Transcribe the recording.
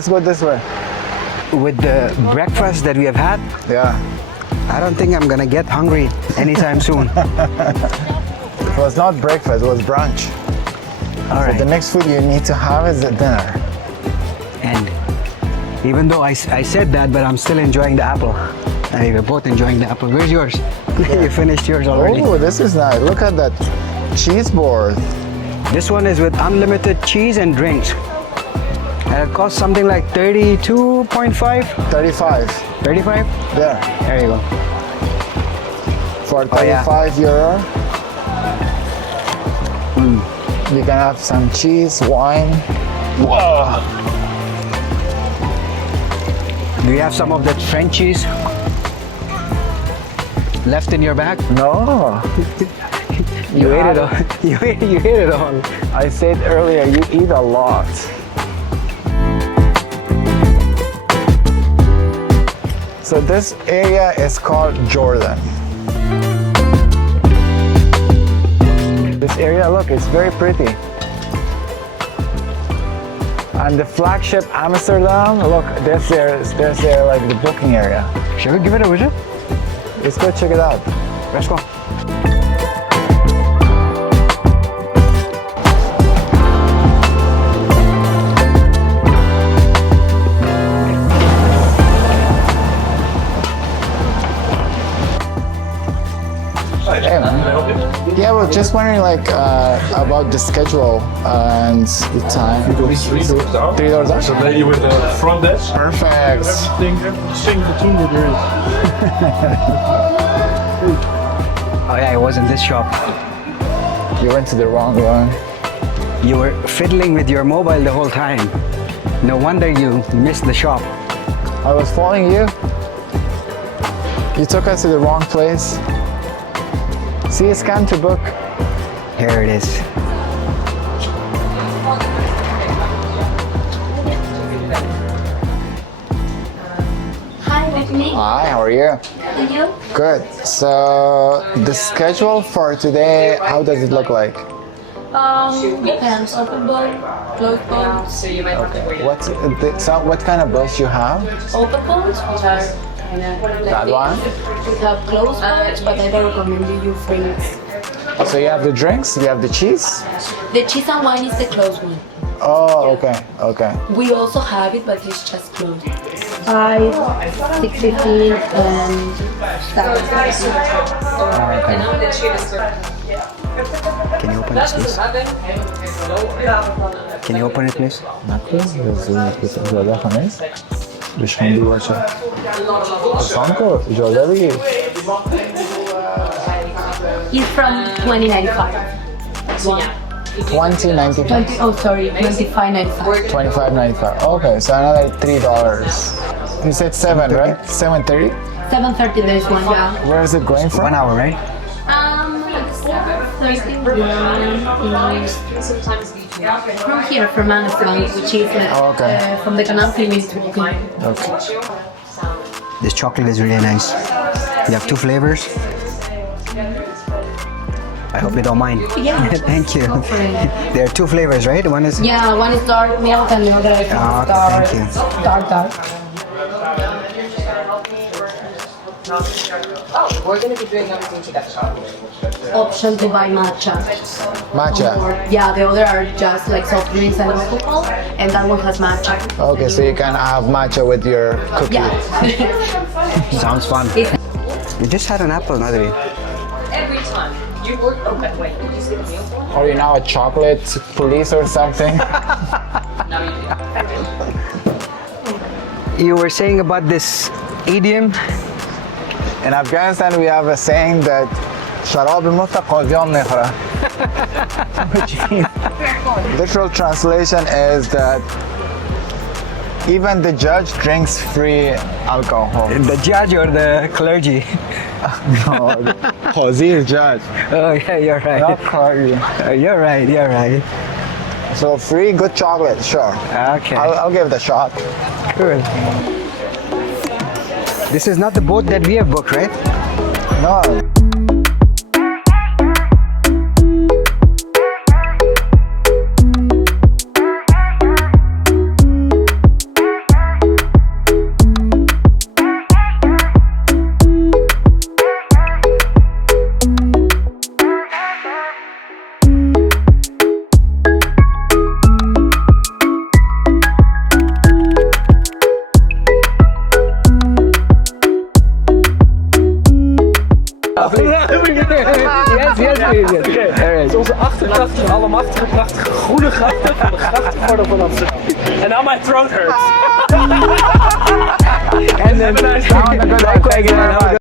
let's go this way. With the breakfast that we have had, Yeah. I don't think I'm gonna get hungry anytime soon. It was not breakfast, it was brunch. All right. The next food you need to have is the dinner. And even though I said that, but I'm still enjoying the apple. And we're both enjoying the apple. Where's yours? You finished yours already. Oh, this is nice. Look at that cheese board. This one is with unlimited cheese and drinks. And it costs something like 32.5? 35. 35? There. There you go. For Oh, yeah. 35 euro. You can have some cheese, wine. Whoa. Do you have some of that French cheese left in your bag? No. You ate it all. You ate it all. I said earlier, you eat a lot. So this area is called Jordan. This area, look, it's very pretty. And the flagship Amsterdam, look, there's their like the booking area. Shall we give it a visit? Let's go check it out. Let's go. Hey man. Yeah, well, just wondering like about the schedule and the time. $3 down? So lady with the front desk. Perfect. Every single tune there is. Oh yeah, it was in this shop. You went to the wrong one. You were fiddling with your mobile the whole time. No wonder you missed the shop. I was following you. You took us to the wrong place. See, scan to book. Here it is. Hi, Whitney. Hi, how are you? Are you? Good. So the schedule for today, how does it look like? Depends. Open bowl, closed bowls. What kind of boats you have? Open bowls, which are That one? we have closed bowls, but I don't recommend you use drinks. So you have the drinks, you have the cheese? The cheese and wine is the closed one. Oh, okay, okay. We also have it, but it's just closed. 5, 6:15, and 7. Can you open this, please? Can you open it, please? بشخندی باشه حسان کو اجازه بگیر It's from 2095. 20.95 25.95. 25.95. Okay, so another $3. You said 7, right? 7:30. 7:30 there's one, yeah. Where is it going from? 1 hour, right? 7:30 from here, from Amsterdam, which is okay. from the Canal film is walking. Okay. This chocolate is really nice. You have 2 flavors. I hope you don't mind. Yeah. Thank you. Go for it. There are 2 flavors, right? One is Yeah, one is dark milk and the other is dark, thank you. dark. We're going to be doing everything together. Option to buy matcha. Matcha. Yeah, the other are just like soft drinks and alcohol, and that one has matcha. Okay, so you can have matcha with your cookie. Yeah. sounds fun. It's- You just had an apple, Nadri. Every time. You work. Okay, wait. Did you see the meal for? Are you now a chocolate police or something? No, you do. You were saying about this idiom. In Afghanistan, we have a saying that "Sharab al-Muttaqadiyan nikhra," which means literal translation is that even the judge drinks free alcohol. The judge or the clergy? No, Khazir judge, Oh yeah, you're right. not clergy. You're right, you're right. So free good chocolate, sure. Okay, I'll give it a shot. cool. This is not the boat that we have booked, right? No. Alright. Het is onze achtergracht, allemachtige, prachtige groene grachten van de grachtengordel van Amsterdam. En now my throat hurts. And then, That was a good one. Thank you very much.